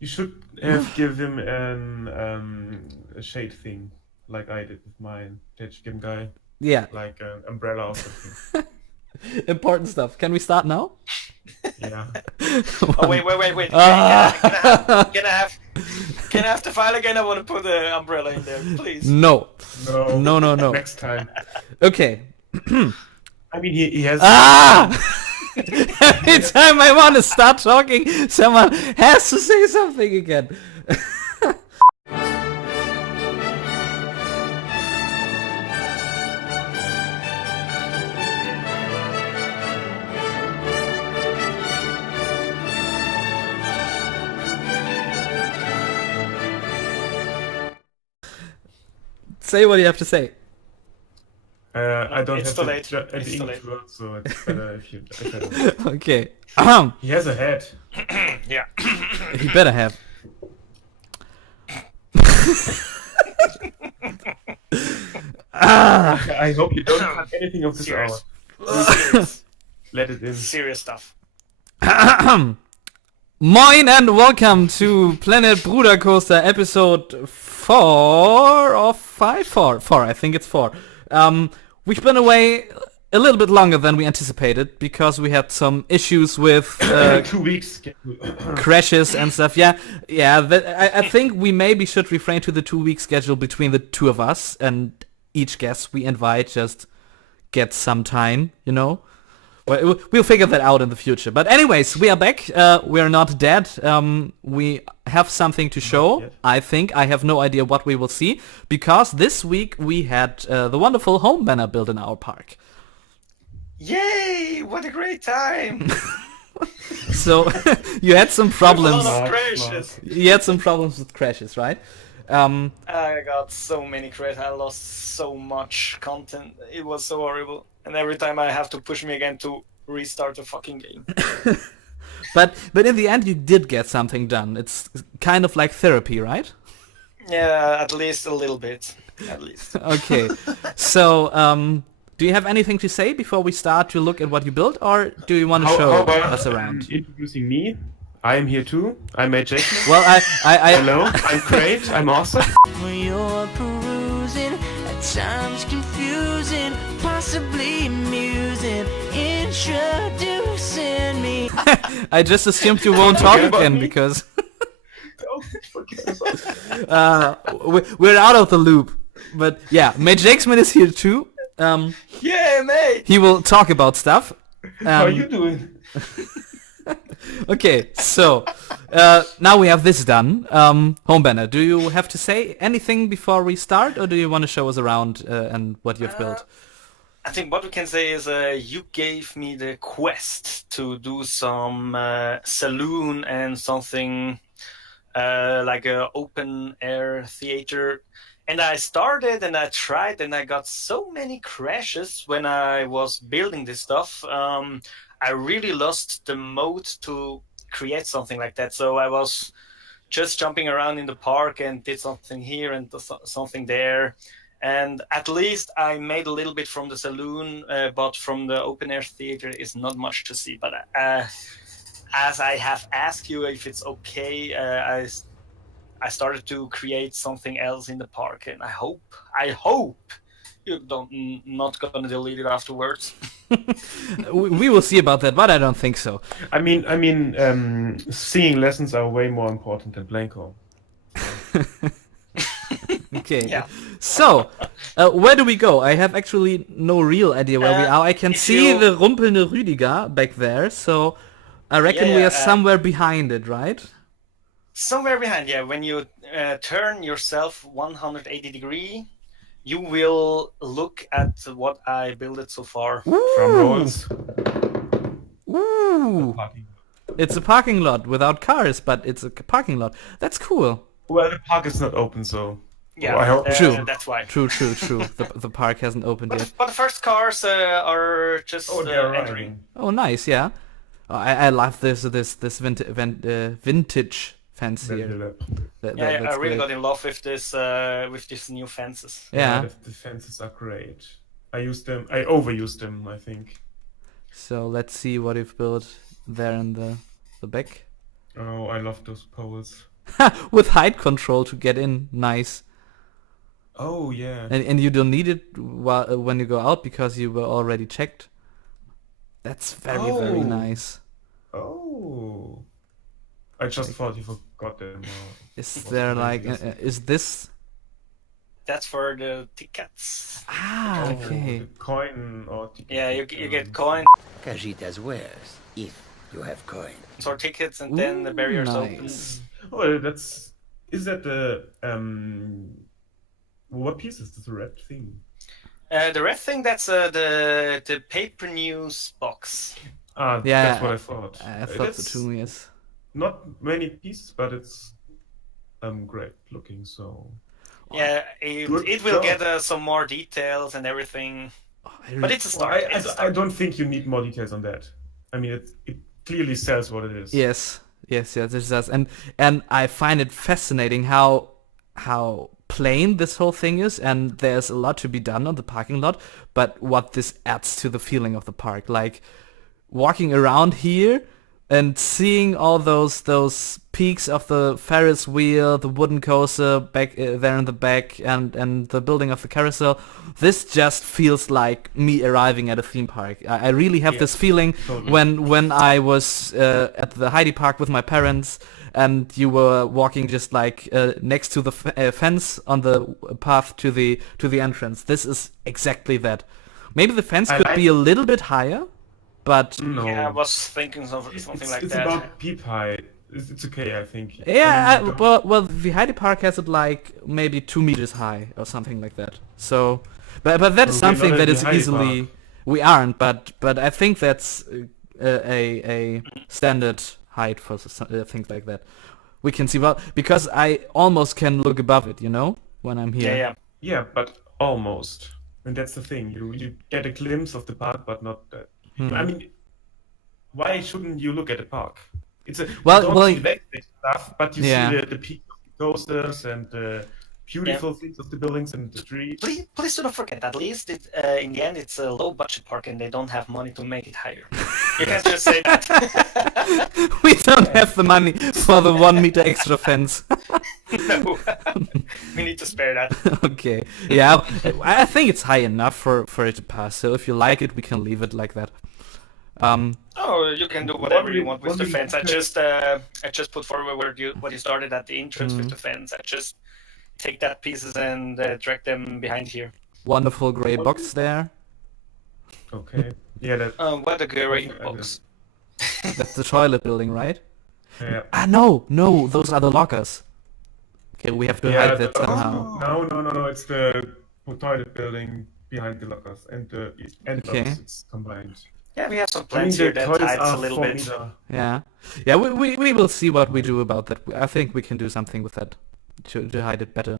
You should have give him a shade thing, like I did with mine. Did give him guy Yeah, like an umbrella or something. important stuff. Can we start now? Yeah. Oh One. wait. Ah! Can I have the file again? I want to put the umbrella in there, please. No. No. No. Next time. Okay. I mean, he has. Ah! Every time I want to start talking, someone has to say something again. Say what you have to say. I don't It's have too the, late. the It's too English late. word, so it's better if I don't. Okay. He has a head. Yeah. He better have. I hope you don't cut anything of this Serious. out. Serious. Let it in. Serious stuff. Moin and welcome to Planet Brudercoaster episode 4 or 5? 4, I think it's 4. We've been away a little bit longer than we anticipated because we had some issues with 2 weeks. crashes and stuff. Yeah. I think we maybe should refrain to the 2-week schedule between the two of us, and each guest we invite just gets some time, you know? We'll figure that out in the future. But anyways, we are back. We are not dead. We have something to show. yet. I think. I have no idea what we will see, because this week we had the wonderful Homebanner built in our park. Yay! What a great time! So you had some problems. A lot of Smart, crashes. You had some problems with crashes, right? I got so many crashes. I lost so much content. It was so horrible. And every time I have to push me again to restart the fucking game. But in the end, you did get something done. It's kind of like therapy, right? Yeah, at least a little bit. At least. Okay. So, do you have anything to say before we start to look at what you built, or do you want to show How about us around? introducing me? I am here too. I'm Matt Jackson. Well, I Hello. I'm great. I'm awesome. When you're perusing, at times confusing, possibly amusing, introducing me. I just assumed you won't talk Forget about again me. because Don't forget about we're out of the loop. But yeah, Matt Jackson is here too. Yeah, mate! He will talk about stuff. How are you doing? Okay, so now we have this done. Homebanner, do you have to say anything before we start, or do you want to show us around and what you've built? I think what we can say is you gave me the quest to do some saloon and something like a open air theater. And I started and I tried and I got so many crashes when I was building this stuff. I really lost the mode to create something like that. So I was just jumping around in the park and did something here and something there. And at least I made a little bit from the saloon, but from the open air theater is not much to see. But as I have asked you if it's okay, I started to create something else in the park, and I hope you not gonna delete it afterwards. We will see about that, but I don't think so. I mean, singing lessons are way more important than Blanco. Okay. Yeah. So, where do we go? I have actually no real idea where we are. I can if see you- the rumpelnde Rüdiger back there, so I reckon we Yeah, are somewhere behind it, right? Somewhere behind, yeah. When you turn yourself 180 degree, you will look at what I built so far. Drum rolls. Ooh! Parking. It's a parking lot without cars, but it's a parking lot. That's cool. Well, the park is not open, so. Yeah, I hope- True. that's why. True. The park hasn't opened yet. But the first cars are just Oh, they're entering. arriving. Oh, nice, yeah. Oh, I love this vintage fence here. Yeah, I really great. got in love with these new fences. Yeah. The fences are great. I overused them, I think. So let's see what you've built there in the back. Oh, I love those poles. With height control to get in, nice. Oh yeah. And you don't need it when you go out because you were already checked. That's very, very Oh. nice. Oh. I just thought you forgot them. Is What's there the like, laziest? is this? That's for the tickets. Ah, Oh, okay. the coin or ticket. Yeah, you get coins Cajitas wears, if you have coin. or tickets, and then the barriers open. Nice. Oh, is that the what piece is this red thing? The red thing, that's the paper news box. Ah, Yeah, that's what I thought. I thought so That's too, yes. not many pieces, but it's great looking. So Yeah, Good it will job. get some more details and everything. Oh, But it's a well, start. It's a I start. don't think you need more details on that. I mean, it clearly says what it is. Yes, it does, and I find it fascinating how plain this whole thing is, and there's a lot to be done on the parking lot, but what this adds to the feeling of the park, like walking around here and seeing all those peaks of the Ferris wheel, the wooden coaster back there in the back, and the building of the carousel. This just feels like me arriving at a theme park. I really have Yeah, this feeling totally. when I was at the Heidi Park with my parents, and you were walking just like next to the fence on the path to the entrance. This is exactly that. Maybe the fence I could like- be a little bit higher, but No, Yeah, I was thinking something like it's that. about peep height. It's okay, I think. yeah, I mean, you well, the Heidi Park has it like maybe 2 meters high or something like that. So, but that is Well, we're something not that at is the Heidi easily Park. we aren't, but I think that's a standard height for things like that. We can see well because I almost can look above it, you know, when I'm here. Yeah. Yeah, but almost. And that's the thing. You get a glimpse of the park, but not that. I mean, why shouldn't you look at the park? It's a Well- you don't well, see backstage stuff, but you yeah. see the peak of the coasters and the beautiful things of the buildings and the street. Please do not forget. At least in the end, it's a low budget park, and they don't have money to make it higher. You can just say that. We don't have the money for the 1 meter extra fence. No, we need to spare that. Okay. Yeah, I think it's high enough for it to pass. So if you like it, we can leave it like that. Oh, you can do whatever you want with the One fence. I just put forward what you started at the entrance with the fence. I just take that pieces and drag them behind here. Wonderful gray box there. Okay. Yeah, that. What a great Okay, box. That's the toilet building, right? Yeah. Ah, no, those are the lockers. Okay, we have to Yeah, hide that somehow. No. It's the toilet building behind the lockers and the end Okay. lockers. It's combined. Yeah, we have some I mean, plants the here that toilets hides a are little 4 bit. meter. Yeah. We will see what we do about that. I think we can do something with that to hide it better.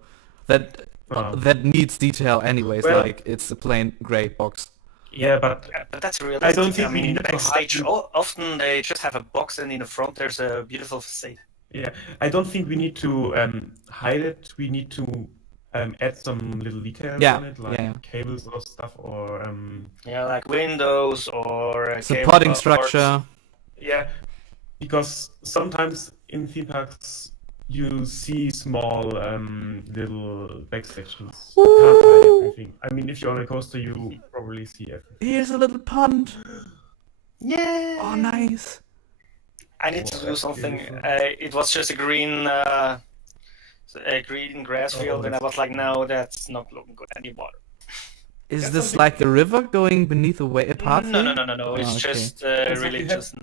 That needs detail anyways. Well- like it's a plain gray box. Yeah, but Yeah, but that's realistic. I don't think we in need the to backstage, hide- often they just have a box, and in the front there's a beautiful facade. yeah, I don't think we need to hide it. We need to add some little details Yeah, on it, like yeah. cables or stuff, or Yeah, like windows or Supporting cable structure. yeah, because sometimes in theme parks you see small little back sections. You can't hide everything. I mean, if you're on a coaster, you probably see everything. Here's a little pond. Yeah. Oh, nice. I need to Oh, do that's something. beautiful. It was just a green grass Oh, field, and I that's was like, no, that's not looking good anymore. Is That's this something- like a river going beneath a path? No. here? It's Oh, okay. just It's really like you just.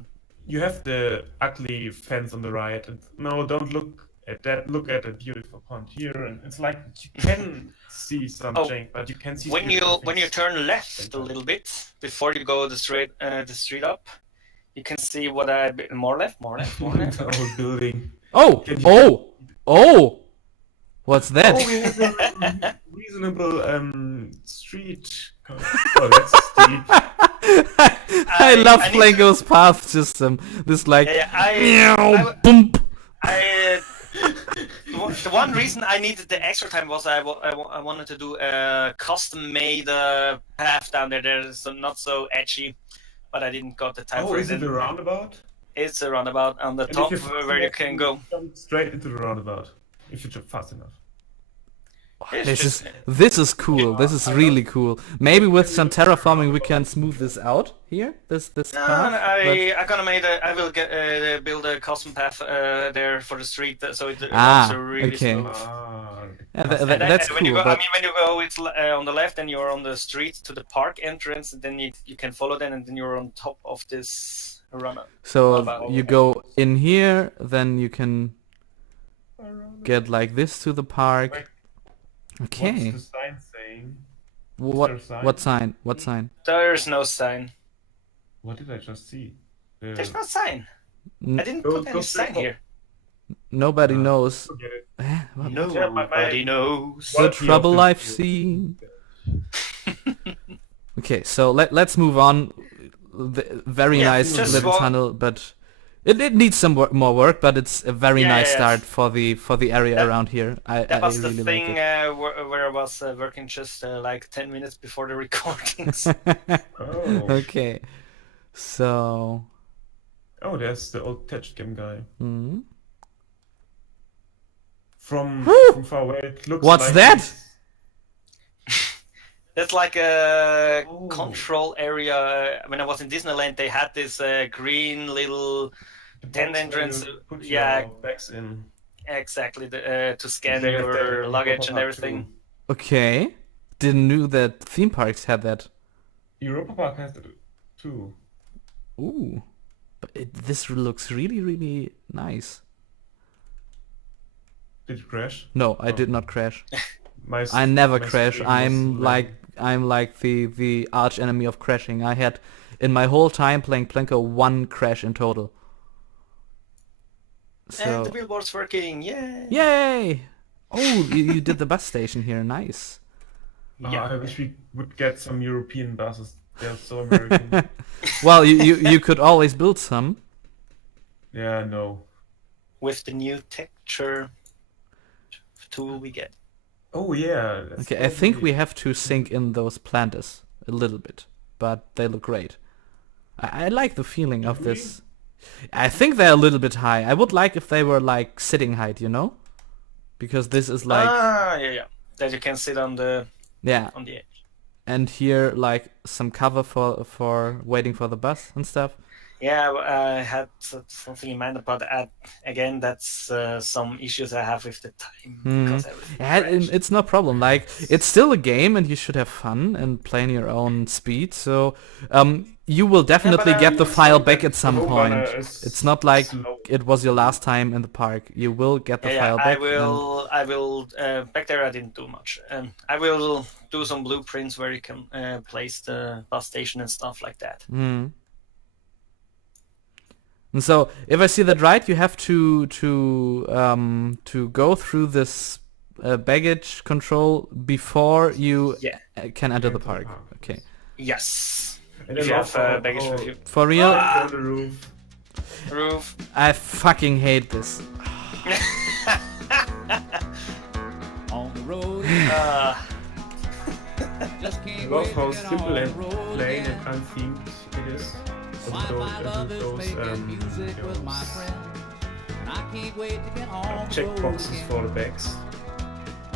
You have the ugly fence on the right, and no, don't look at that. Look at the beautiful pond here, and it's like you can see some Oh, change, but you can see When you things. turn left a little bit before you go the street up, you can see what I more left. the old building. Oh, Can you- oh! What's that? Oh, we have a reasonable street. Oh, that's steep. I love I need Flango's path system. This like Yeah, meow, boom. The one reason I needed the extra time was I wanted to do a custom-made path down there that is not so edgy, but I didn't got the time Oh, for is it it. a roundabout? It's a roundabout on the And top if you're fast where you enough, can go. jump straight into the roundabout. If you're just fast enough. This is cool. This is really cool. Maybe with some terraforming we can smooth this out here. This No, path. I'm gonna I will build a custom path there for the street, so it Ah, runs really okay. smooth. Yeah, And then, that's when you cool. go, But when you go, it's on the left, and you're on the street to the park entrance, and then you can follow that, and then you're on top of this runner. so you go in here, then you can get like this to the park. Okay. What's the sign saying? What there a sign? what sign? What sign? There's no sign. What did I just see? There's no sign. N- I didn't Go- put go any straight sign for- here. Nobody knows. Forget it. What Nobody knows. the What trouble the- I've seen. Okay, so let's move on. Very Yeah, nice just little walk- tunnel, but it needs some more work. But it's a very Yeah, nice yeah. start for the area That- around here. I That was the really thing like it. where I was working just like 10 minutes before the recordings. Oh. Okay, so Oh, there's the old Tetch Game guy. hmm. From far away, it looks What's like that? he's- That's like a Oh. control area. When I was in Disneyland, they had this green little the tent box where entrance. you put Yeah, your bags in. exactly to scan They have that your in luggage and Europa Park everything. too. Okay, didn't know that theme parks had that. Europa Park has that too. Ooh, but this looks really nice. Did it crash? No, I Oh. did not crash. My I never my crash. screen was I'm like the arch enemy of crashing. I had in my whole time playing Plinko 1 crash in total. So And the billboard's working, yay! yay! Oh, you did the bus station here. Nice. Yeah. I wish we would get some European buses. They're so American. Well, you could always build some. Yeah, no. With the new texture tool we get. Oh yeah. that's Okay, I think we totally- have to sink in those planters a little bit, but they look great. I like the feeling of this. I think they're a little bit high. I would like if they were like sitting height, you know? Because this is like Yeah. That you can sit on the yeah, edge. and here like some cover for waiting for the bus and stuff. Yeah, I had something in mind about that. Again, that's some issues I have with the time. Because everything Yeah, crashed. it's no problem. Like it's still a game, and you should have fun and play in your own speed. So you will definitely get the file back at some point. It's not like slow. it was your last time in the park. You will get the Yeah, file I back. will. Back there, I didn't do much. I will do some blueprints where you can place the bus station and stuff like that. And so, if I see that right, you have to go through this baggage control before you Yeah. can enter the park. Okay. Yes. And If then you have also- baggage oh, with you. For real, on the roof. Roof. I fucking hate this. On the road, just I can't love wait how to get simple on and the road plain again. and unthemed it is. My love is making music with my friends, and I can't wait to get on the check road boxes again. for the bags.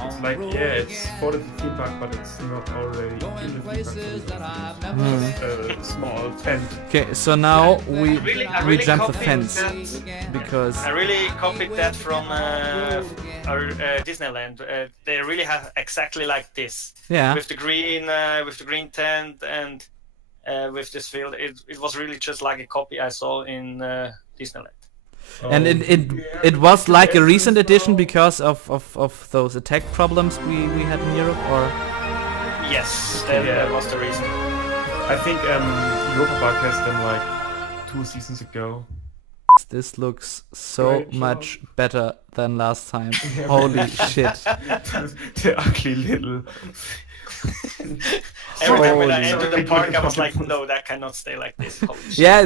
It's On like, the road yeah, it's again. for the theme park, but it's not already in Going the theme park. places that I've never It's been. a small tent. Okay, so now we I we really jump the copied fence that. because I really copied that from our Disneyland. They really have exactly like this, yeah. with the green tent and with this field. It was really just like a copy I saw in Disneyland. And it was like a recent addition because of those attack problems we had in Europe, or Yes, Yeah. that was the reason. I think Europa Park has them like 2 seasons ago. this looks so Great job. much better than last time. Holy shit. The ugly little. Every time when I Holy entered the shit. park, I was like, no, that cannot stay like this. Holy shit. Yeah,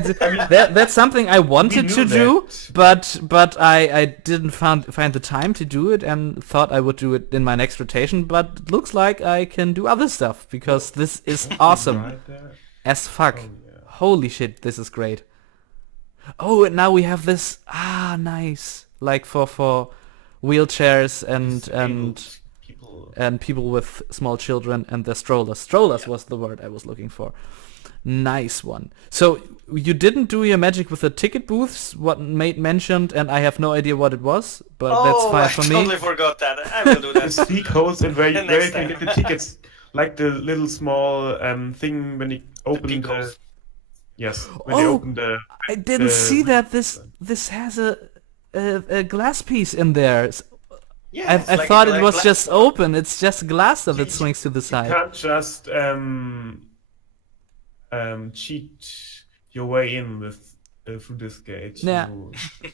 that's something I wanted to knew do, that. but I didn't find the time to do it and thought I would do it in my next rotation, but it looks like I can do other stuff because this is awesome Right there. as fuck. Oh, yeah. Holy shit, this is great. Oh, and now we have this. Ah, nice. Like for wheelchairs and People. people with small children and their strollers. Strollers was the word I was looking for. Nice one. So you didn't do your magic with the ticket booths, what Mate mentioned, and I have no idea what it was, but that's fine for I me. totally forgot that. I will do The that. speak holes and where you Next can time. get the tickets, like the little small thing when you open peak the. holes. Yes, when you Oh, open the. I didn't see that. This has a glass piece in there. Yeah, I it's like thought a it was glass just door. open. It's just glass that swings to the You side. can't just cheat your way in with through this gate. Yeah. You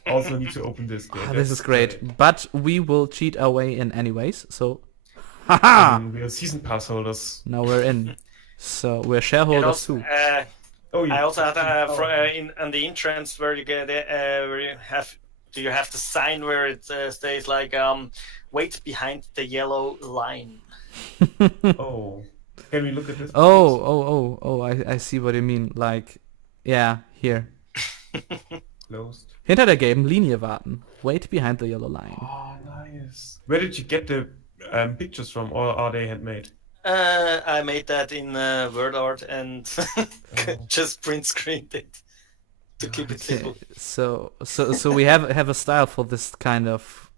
also need to open this gate. Ah, this is That's great. But we will cheat our way in anyways. So, I haha! mean, we are season pass holders. Now we're in. So we're And shareholders also, too. Oh, you I also had in on the entrance where you get where you have the sign where it stays like wait behind the yellow line. Oh, can we look at this? Oh, I see what you mean. Like, yeah, here. please? Closed. Hinter der gelben Linie warten. Wait behind the yellow line. Oh, nice. Where did you get the pictures from, or are they handmade? I made that in word art and just print screened it to keep it simple. So we have a style for this kind of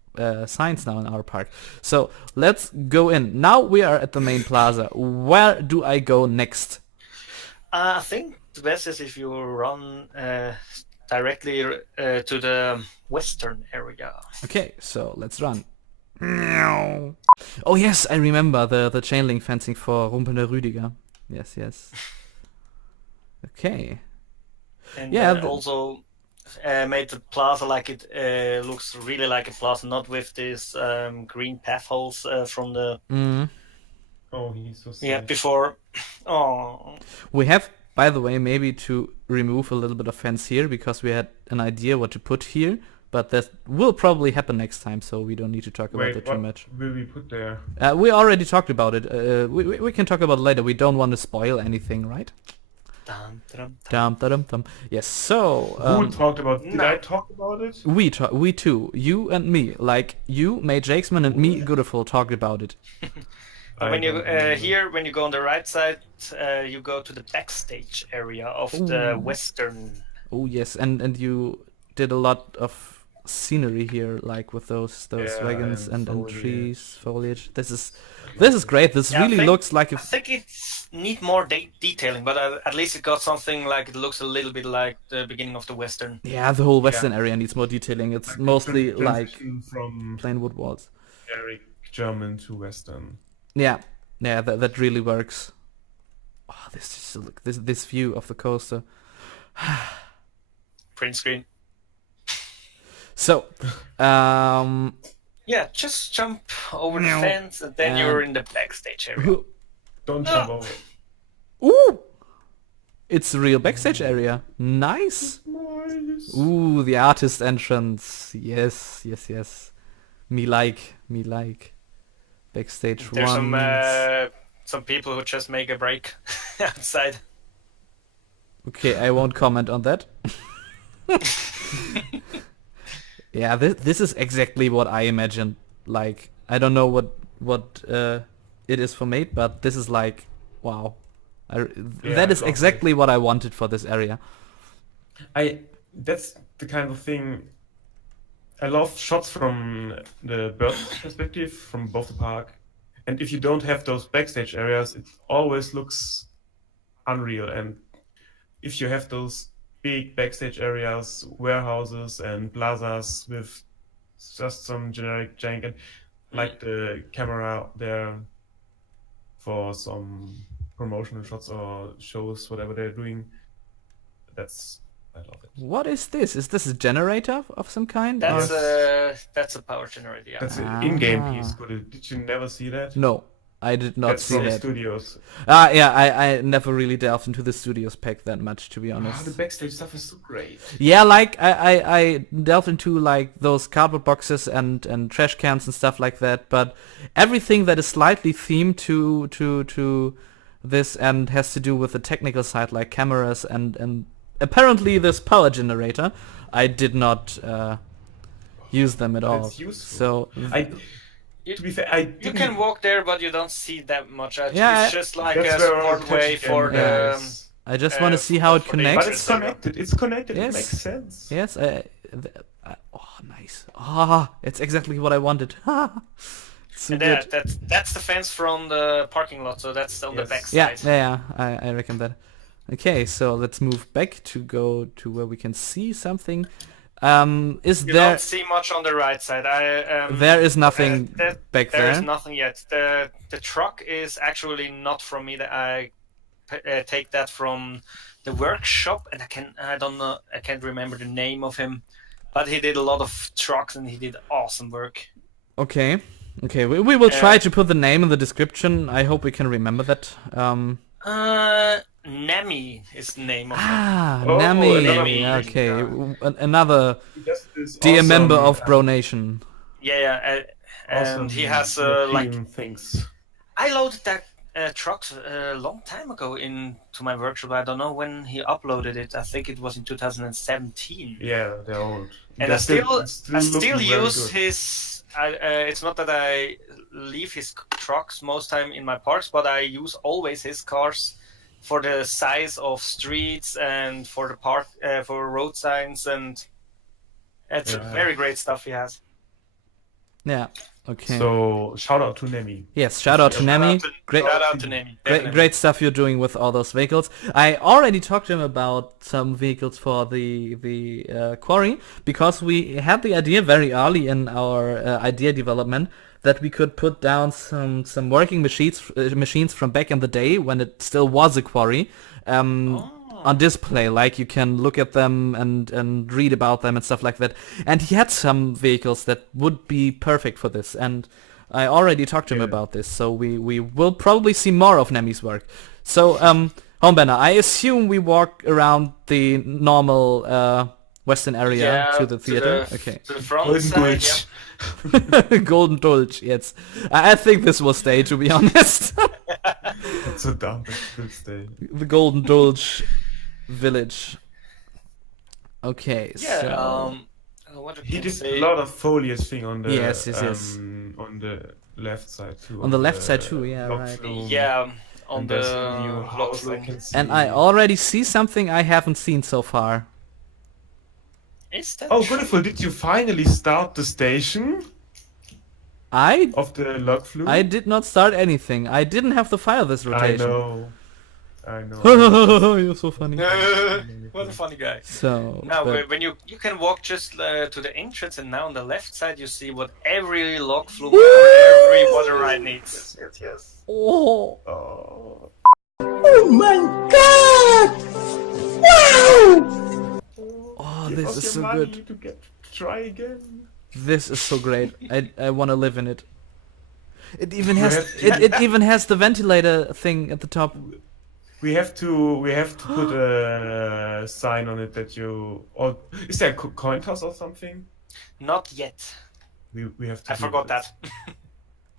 signs now in our park. So let's go in. Now we are at the main plaza. Where do I go next? I think the best is if you run directly to the western area. Okay, so let's run. Oh yes, I remember the chain link fencing for Rumpelnder Rüdiger. Yes. Okay. And Yeah, also made the plaza like it looks really like a plaza, not with these green path holes from the Oh, he's so sad. before. Oh, We have, by the way, maybe to remove a little bit of fence here because we had an idea what to put here, but that will probably happen next time, so we don't need to talk about Wait, it what too much. will we put there? We already talked about it. We can talk about it later. We don't want to spoil anything, right? dum, dum, Dum. Yes. So Who talked about? Did no. I talk about it? we two, you and me, like you, May Jakesman, and me, Goodeful, talked about it. when you don't remember. here, when you go on the right side, you go to the backstage area of the western. Oh yes, and you did a lot of scenery here, like with those Yeah, wagons and and foliage. trees, foliage. This is great. This Yeah, I really think- looks like I a think it need more detailing, but at least it got something like it looks a little bit like the beginning of the western. the whole western area needs more detailing. It's mostly like Transition from plain wood walls. Eric German to Western. Yeah, that really works. Oh, this view of the coaster. Print screen. So, Yeah, just jump over the No. fence and then And- you're in the backstage area. Don't jump over. ooh, it's a real backstage area. Nice. Nice. Ooh, the artist entrance. Yes. Me like. Backstage There's one. some people who just make a break outside. Okay, I won't comment on that. Yeah, this is exactly what I imagined. Like, I don't know what it is for Mate, but this is like, wow. That is I love exactly what I wanted for this area. That's the kind of thing I love shots from the bird perspective from above the park. And if you don't have those backstage areas, it always looks unreal. And if you have those big backstage areas, warehouses and plazas with just some generic jank and like the camera there for some promotional shots or shows, whatever they're doing, I love it. What is this? Is this a generator of some kind? That's or- a power generator. Yeah. That's an in-game Ah. piece. Did you never see that? No, I did not That's see from that. Studios. Yeah, I never really delved into the studios pack that much, to be Ah, honest. the backstage stuff is so great. Yeah, like I delved into like those cardboard boxes and trash cans and stuff like that, but everything that is slightly themed to this and has to do with the technical side, like cameras and apparently this power generator, I did not use them at all. That's useful. So To be fair, I You didn't... can walk there, but you don't see that much. Actually. Yeah, It's just like That's a where all smart way touchy for camera the. is. I just want to see for how the- it for the connects. But it's connected. It's connected. Yes. It makes sense. Yes. Oh, nice. Ah, it's exactly what I wanted. So And good. that's the fence from the parking lot, so that's on the Yes. back Yeah, side. yeah, I reckon that. Okay, so let's move back to go to where we can see something. Is You there? don't see much on the right side. There is nothing back There is there. nothing yet. The truck is actually not from me. That I take that from the workshop, and I don't know. I can't remember the name of him, but he did a lot of trucks and he did awesome work. Okay, we will try to put the name in the description. I hope we can remember that. Nemi is the name of him. Oh, Nami. Nami. Okay, another Just this dear awesome, member of Bro Nation. Yeah, and awesome he has European things. I loaded that truck a long time ago into my workshop. I don't know when he uploaded it. I think it was in 2017. Yeah, they're old. And They're I still looking very use good. his. It's not that I leave his trucks most time in my parks, but I use always his cars for the size of streets and for the park for road signs, and it's very great stuff he has. Yeah. Okay. So shout out to Nemi. Yes, shout out to Nemi. Great. Shout out to Nemi. Great stuff you're doing with all those vehicles. I already talked to him about some vehicles for the quarry, because we had the idea very early in our idea development that we could put down some working machines from back in the day when it still was a quarry on display, like you can look at them and read about them and stuff like that. And he had some vehicles that would be perfect for this, and I already talked to him about this, so we will probably see more of Nemi's work. So, Homebanner, I assume we walk around the normal western area to the theater. Okay. To the front Golden side, Bridge. yeah. Golden Dulce, yes. I think this will stay, to be honest. That's so dumb, but it will stay. The Golden Dulce village. Okay, Yeah, so... what you He can did say. a lot of foliage thing on the Yes. on the left side too. On the left side too, yeah, lock right. flume. Yeah, on And the there's a new house I flume. can see. And I already see something I haven't seen so far. Is that Oh, true? beautiful! Did you finally start the station I of the log flume? did not start anything. I didn't have to fire this I rotation. know. You're so funny. What a funny guy. So, Now, but- when you can walk just to the entrance, and now on the left side you see what every log flume or every water ride needs. Yes. oh, Oh. oh, Give this us is your so money good. to try again. This is so great. I want to live in it. It even You has have it even has the ventilator thing at the top. We have to put a sign on it that you. Or is there a coin toss or something? Not yet. We have to. I do forgot this. that.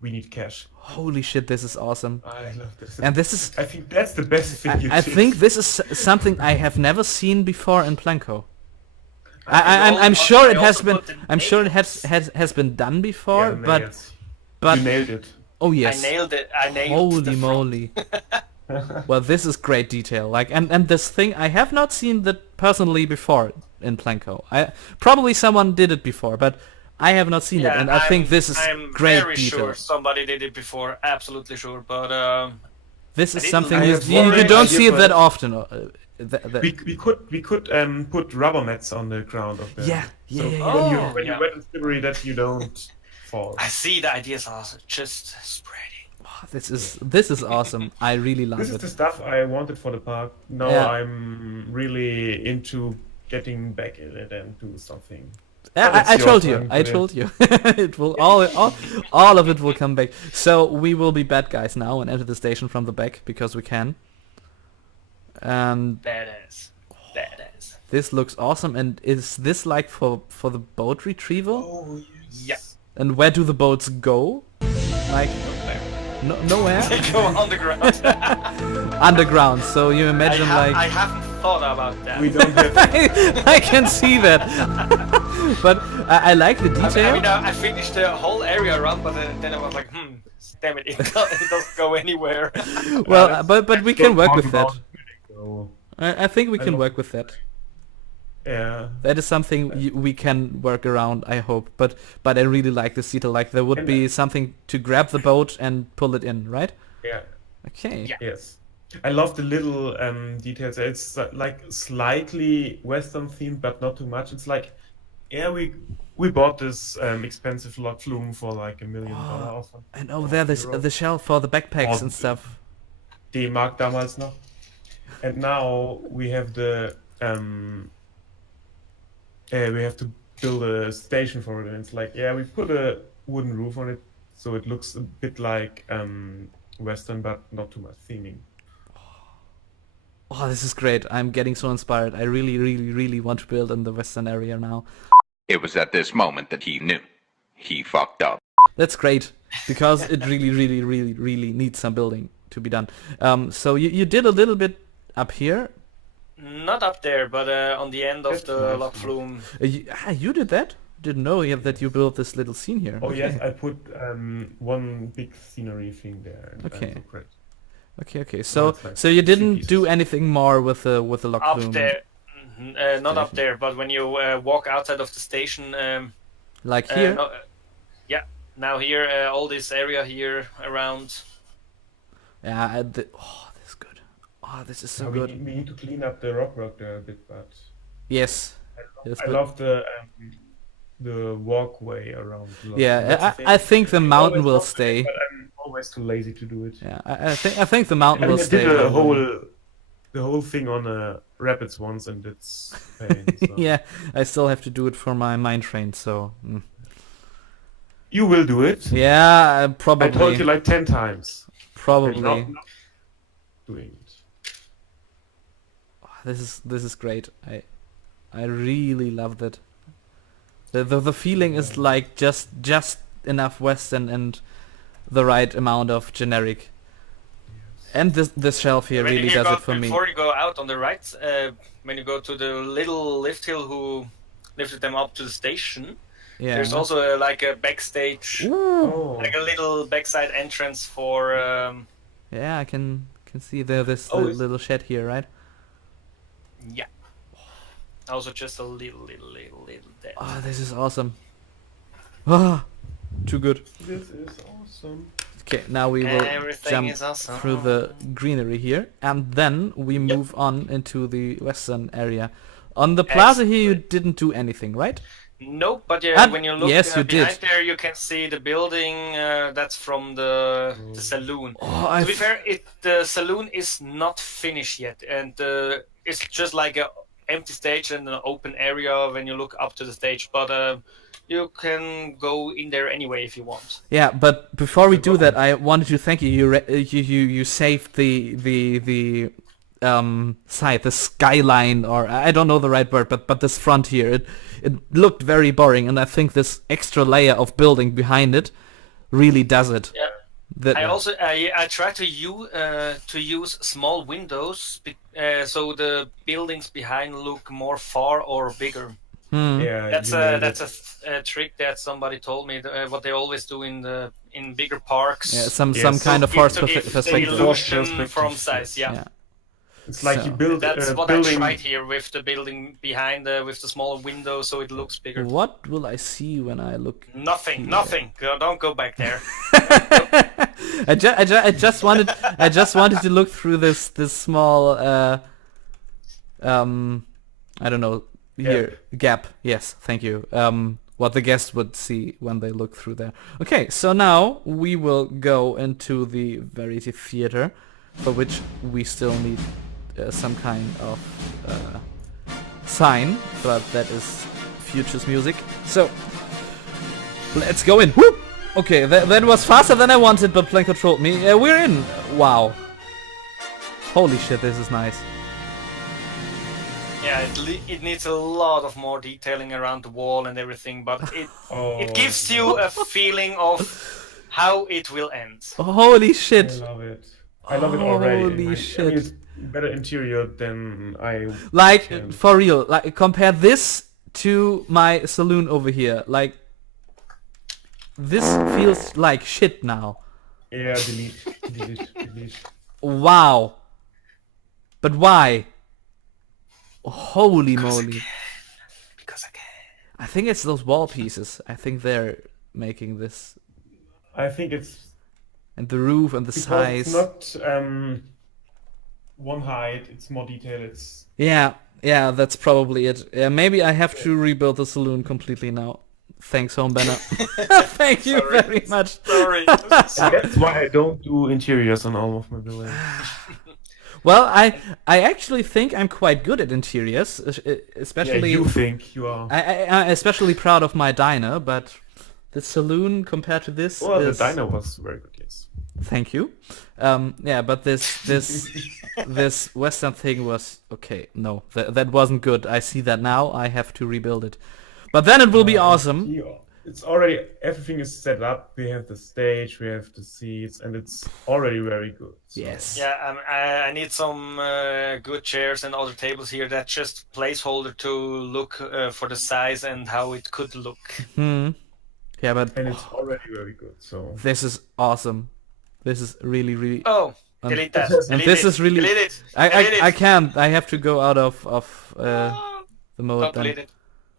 We need cash. Holy shit, this is awesome. I love this. And this is I think that's the best thing you I did. think this is something I have never seen before in Planko. I'm sure it I has also been. put the I'm sure it nails. has been done Yeah, before, the but nails. You nailed it. oh yes, I nailed it. I nailed the holy front. moly! Well, this is great detail. Like, and this thing I have not seen that personally before in Planko. Probably someone did it before, but I have not seen it, and I think this is I'm great very detail. sure somebody did it before. Absolutely sure, but This is I didn't something like you, it. you, you don't see it Yeah, that but- often. We could put rubber mats on the ground of them. Yeah, So yeah, when you yeah. when you Yeah. wet and slippery that you don't fall. I see the ideas are just spreading. this is awesome. I really love This is it. the stuff I wanted for the park. Now Yeah. I'm really into getting back in it and do something. Yeah, But it's I your told you. turn I today. told you. It will all of it will come back. So we will be bad guys now and enter the station from the back because we can. And Badass. Badass. this looks awesome. And is this like for the boat retrieval? Oh Yeah. And where do the boats go? Like nowhere. They go underground. Underground. So you imagine I like haven't thought about that. We don't have. I can see that. But I like the I detail. mean, I finished the whole area around, but then I was like, damn it, it doesn't go anywhere. Well, but we can work with that. So, I think we can don't- work with that. yeah. That is something we can work around, I hope. But I really like this detail. Like there would And, be something to grab the boat and pull it in, right? Yeah. Okay. Yeah. Yes. I love the little details. It's like slightly Western themed, but not too much. It's like, yeah, we bought this expensive log flume for like $1 million or something. And over there, the shelf for the backpacks and stuff. D-Mark damals noch. And now we have the we have to build a station for it, and it's like, yeah, we put a wooden roof on it, so it looks a bit like Western, but not too much theming. Oh, this is great. I'm getting so inspired. I really, really, really want to build in the Western area now. It was at this moment that he knew. He fucked up. That's great, because it really, really, really, really needs some building to be done. So you did a little bit up here. Not up there, but on the end of That's the nice. log flume. You did that? Didn't know that you built this little scene here. Oh Okay. yes, I put one big scenery thing there. And Okay. I'm so great. Okay. So it's like so you didn't pieces. do anything more with the log Up flume? there. Not up there, but when you walk outside of the station, Like here? yeah, now here, all this area here around. Yeah. This is good. Oh, this is so Now good. we need to clean up the rock work there a bit, but Yes. Yes, I but- love the walkway around. the log Yeah, flume. That's the thing. I think the I mountain always will wanted it, stay. but I'm always too lazy to do it. Yeah, I think the mountain I mean, will I stay. did the whole thing on rapids once, and it's pain. So. Yeah, I still have to do it for my mine train, so You will do it. yeah, I probably. told you like 10 times. Probably. Not doing it. This is great. I really love that. The feeling is like just enough Western and the right amount of generic. And this shelf here When really you does go, it for me. before you go out on the right, when you go to the little lift hill who lifted them up to the station, Yeah. there's also like a backstage, Oh. like a little backside entrance for. Yeah, I can see this Oh, it's- little shed here, right? Yeah. Also just a little there. Oh, this is awesome. Ah, too good. This is awesome. Okay, now we will Everything jump is awesome. through the greenery here, and then we move on into the western area. On the plaza here, you didn't do anything, right? Nope, but Ah, when you look yes, you behind did. there, you can see the building. That's from the saloon. Oh, To be fair, the saloon is not finished yet, and it's just like a empty stage and an open area when you look up to the stage. But you can go in there anyway if you want. Yeah, but before we do that, I wanted to thank you. You saved the side, the skyline, or I don't know the right word, but this front here. It looked very boring, and I think this extra layer of building behind it really does it. Yeah. That, I try to use small windows so the buildings behind look more far or bigger. Yeah. That's you know, a trick that somebody told me. What they always do in bigger parks. yeah, some Yes. kind of to force give the perspective. illusion Perspective, from size. Yeah. Yeah. It's like So- you build That's a what building. I tried here with the building behind with the smaller window, so it looks bigger. What will I see when I look? Nothing. Don't go back there. I just wanted to look through this small I don't know here gap. Yes, thank you. What the guests would see when they look through there. Okay, so now we will go into the variety theater, for which we still need some kind of sign, but that is Future's music. So let's go in. Whoop! Okay, that was faster than I wanted, but Plan controlled me. We're in. Wow. Holy shit, this is nice. Yeah, it needs a lot of more detailing around the wall and everything, but it gives you a feeling of how it will end. Holy I shit. love it. I love it already. Holy I shit. mean, it's better interior than I Like, can. for real, like, compare this to my saloon over here. Like, this feels like shit now. Yeah, delete. Wow. But why? Holy moly. Because I can. I think it's those wall pieces. I think they're making this. I think it's And the roof and the because size. it's not one height. It's more detail. It's Yeah, that's probably it. Yeah, maybe I have to rebuild the saloon completely now. Thanks, Homebanner. Thank you very much. Sorry. that's why I don't do interiors on all of my buildings. Well, I actually think I'm quite good at interiors, Yeah, especially. you think you are. I'm especially proud of my diner, but the saloon compared to this Well, is... the diner was very good. Yes. Thank you. Yeah, but this Western thing was okay. No, that wasn't good. I see that now. I have to rebuild it. But then it will be awesome. Yeah, it's already everything is set up. We have the stage, we have the seats, and it's already very good. So. Yes. Yeah, I need some good chairs and other tables here. That's just placeholder to look for the size and how it could look. Yeah, but And it's already very good. So this is awesome. This is really, really... Oh, delete that. And Delete this it. is really... Delete it. I Delete it. can't. I have to go out of the mode Don't then. delete it.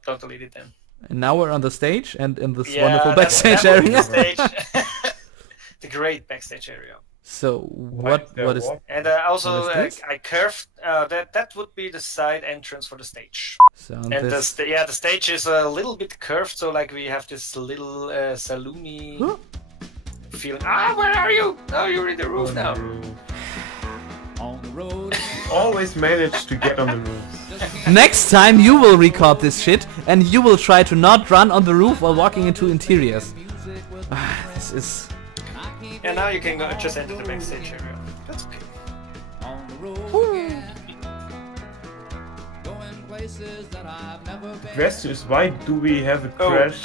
Don't delete it then. And now we're on the stage and in this Yeah, wonderful that- backstage that would be area. the stage. The great backstage area. So what is... And also, What is this? I curved that would be the side entrance for the stage. So And this... the stage is a little bit curved, so like we have this little saloony Huh? feeling. Where are you? Oh, you're in the roof now. On the road. Always manage to get on the roofs. Next time you will record this shit and you will try to not run on the roof while walking into interiors. This is... And now you can go just enter the backstage area. That's okay. On the road again. Going places that I've never been. Question is, why do we have a Oh. crash?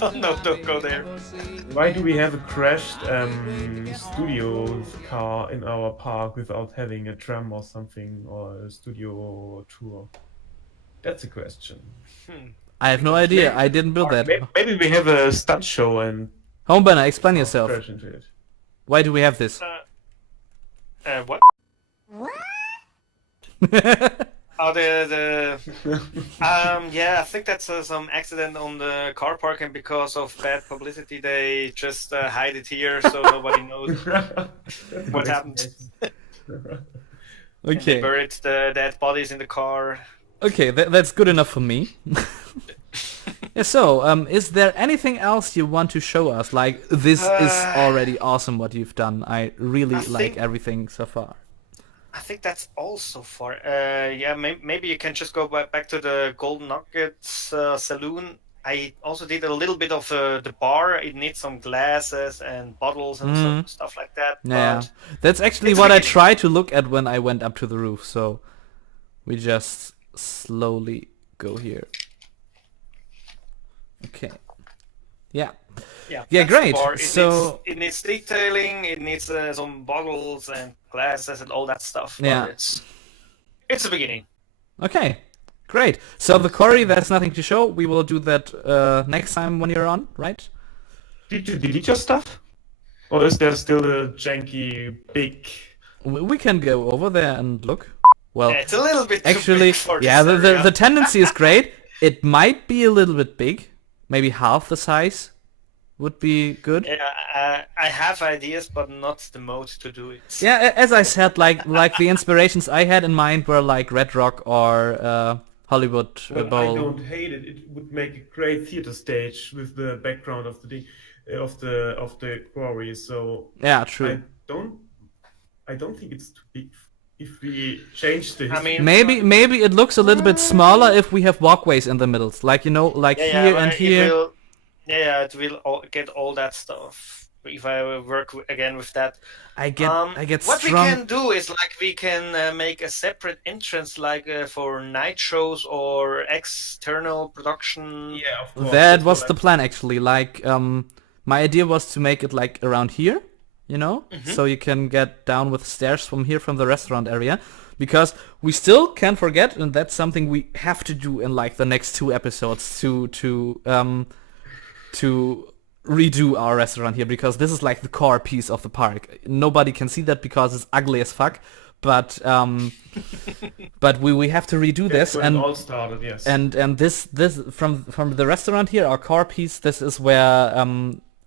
Don't go there. Why do we have a crashed studio car in our park without having a tram or something or a studio tour? That's a question. I have no idea. I didn't build that. Maybe we have a stunt show and Homebanner, explain yourself. crash into it. Why do we have this? What? Oh, yeah, I think that's some accident on the car park, and because of bad publicity, they just hide it here so nobody knows what happened. And they Okay. buried the dead bodies in the car. Okay, that's good enough for me. Yeah, so, is there anything else you want to show us? Like, this is already awesome what you've done. I really I like think- everything so far. I think that's all so far. Yeah, maybe you can just go back to the Golden Nuggets saloon. I also did a little bit of the bar. It needs some glasses and bottles and stuff like that. Yeah, But that's actually it's what I beginning. tried to look at when I went up to the roof. So, we just slowly go here. Okay. Yeah. yeah, Yeah, that's the great. bar. So- it needs detailing. It needs some bottles and glasses and all that stuff. But Yeah. it's a beginning. Okay. Great. So the quarry, there's nothing to show. We will do that next time when you're on, right? Did you delete your stuff? Or is there still a janky big... We can go over there and look. Well, Yeah, it's a little bit too actually, big for yeah, this the area. tendency is great. It might be a little bit big. Maybe half the size would be good. Yeah, I have ideas, but not the mode to do it. Yeah, as I said, like the inspirations I had in mind were like Red Rock or Hollywood Well, I Bowl. don't hate it. It would make a great theater stage with the background of the of the quarry. So Yeah, true. I don't think it's too big. If we change the I history, mean, Maybe it looks a little bit smaller if we have walkways in the middles, like like here and here. It will get all that stuff. If I work again with that, I get what strong. we can do is like we can make a separate entrance, like for night shows or external production. yeah, of course. That that's was what the plan actually. Like my idea was to make it like around here, you know? So you can get down with stairs from here from the restaurant area. Because we still can't forget, and that's something we have to do in like the next 2 episodes to redo our restaurant here, because this is like the core piece of the park. Nobody can see that because it's ugly as fuck. But we have to redo this, When and it all started, yes. and this from the restaurant here, our core piece. This is where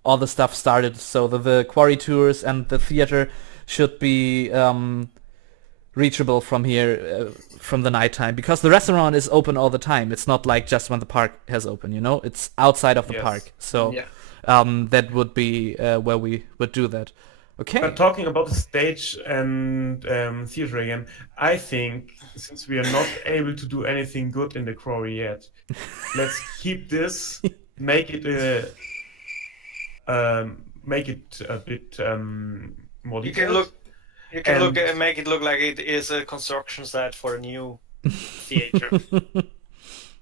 all the stuff started. So the quarry tours and the theater should be reachable from here from the nighttime, because the restaurant is open all the time. It's not like just when the park has open. You know, it's outside of the Yes. park. So Yeah. that would be where we would do that. Okay. But talking about the stage and theater again, I think since we are not able to do anything good in the quarry yet, let's keep this, make it a bit more You detailed. can look And- and make it look like it is a construction site for a new theater.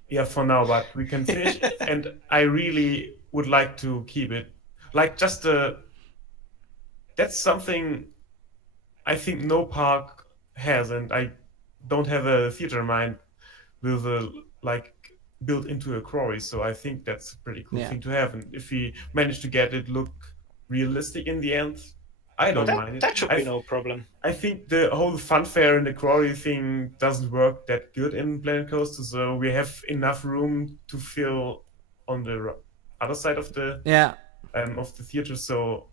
Yeah, for now, but we can finish. And I really would like to keep it like just that's something I think no park has, and I don't have a theater in mind with like built into a quarry. So I think that's a pretty cool Yeah. thing to have. And if we manage to get it look realistic in the end, I don't mind it. That should I be no problem. I think the whole funfair and the quarry thing doesn't work that good in Planet Coaster, so we have enough room to fill on the other side of the Yeah. theater. So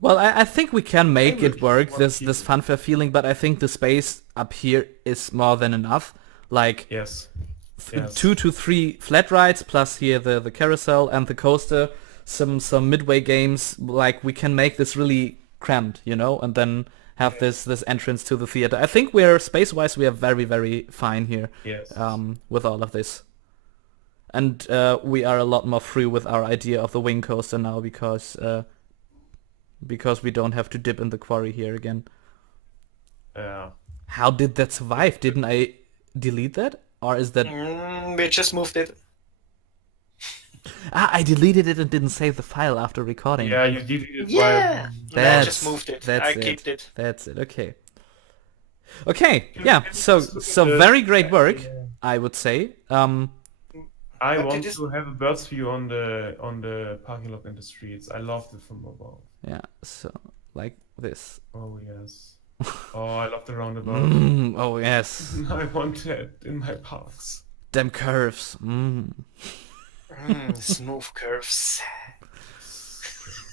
Well, I think we can make would it work, want to this keep this it. funfair feeling, but I think the space up here is more than enough. Like yes, 2 to 3 flat rides plus here the carousel and the coaster, some midway games. Like we can make this really crammed, you know, and then have this entrance to the theater. I think we're space-wise we are very, very fine here. Yes. With all of this. And we are a lot more free with our idea of the wing coaster now, because we don't have to dip in the quarry here again. How did that survive? Didn't I delete that? Or is that... We just moved it. I deleted it and didn't save the file after recording. Yeah, you did it Yeah. I That's, just moved it. That's I it. kept it. That's it. Okay. Okay. Yeah. So very great work, I would say. I But want it is- to have a bird's view on the parking lot and the streets. I loved it from above. Yeah. So like this. Oh yes. Oh, I love the roundabout. Oh yes. I want it in my parks. Them curves. Smooth curves.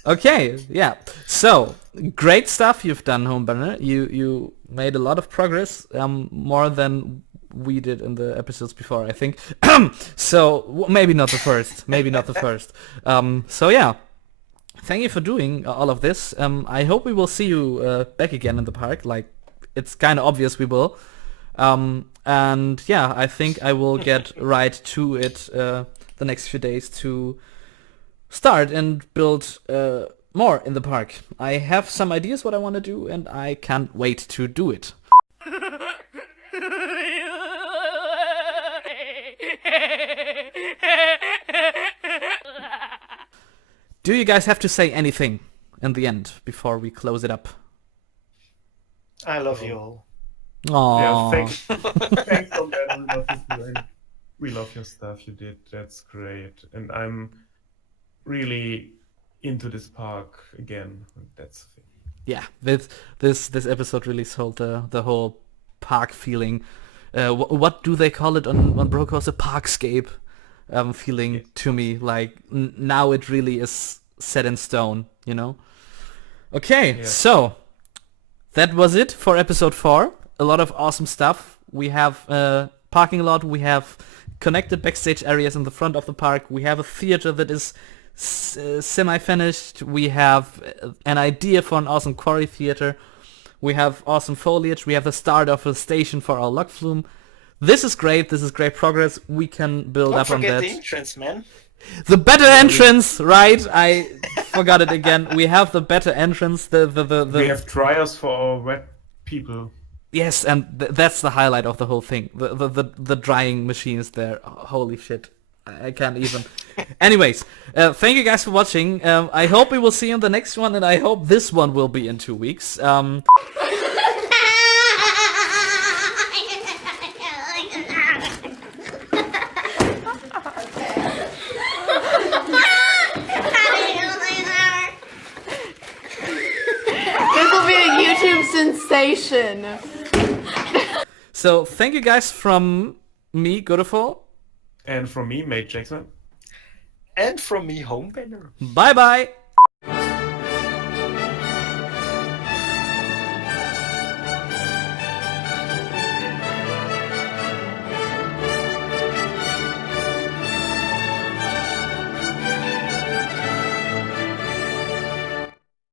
Okay, yeah. So great stuff you've done, Homebanner. You made a lot of progress, more than we did in the episodes before, I think. So maybe not the first. Maybe not the first. So yeah. Thank you for doing all of this. I hope we will see you back again in the park. Like, it's kind of obvious we will. And yeah, I think I will get right to it the next few days to start and build more in the park. I have some ideas what I want to do, and I can't wait to do it. Do you guys have to say anything in the end before we close it up? I love you all. Aww. Yeah, thanks so much. We love your stuff you did. That's great. And I'm really into this park again. That's the thing. Yeah, this episode really sold the whole park feeling. What do they call it on Brudercoaster? Parkscape feeling to me. Like now it really is set in stone, you know? Okay, so that was it for episode 4. A lot of awesome stuff. We have a parking lot, we have connected backstage areas in the front of the park, we have a theater that is semi-finished, we have an idea for an awesome quarry theater, we have awesome foliage, we have the start of a station for our log flume. This is great progress. We can build Don't up on forget that. the entrance, man. The better entrance, right? I forgot it again. We have the better entrance. We have dryers for our wet people. Yes, and that's the highlight of the whole thing. The drying machine is there. Oh, holy shit. I can't even. Anyways, thank you guys for watching. I hope we will see you in the next one, and I hope this one will be in 2 weeks. This will be a YouTube sensation. So thank you guys from me, Godeful. And from me, Mate Jackson. And from me, Homebanner. Bye bye.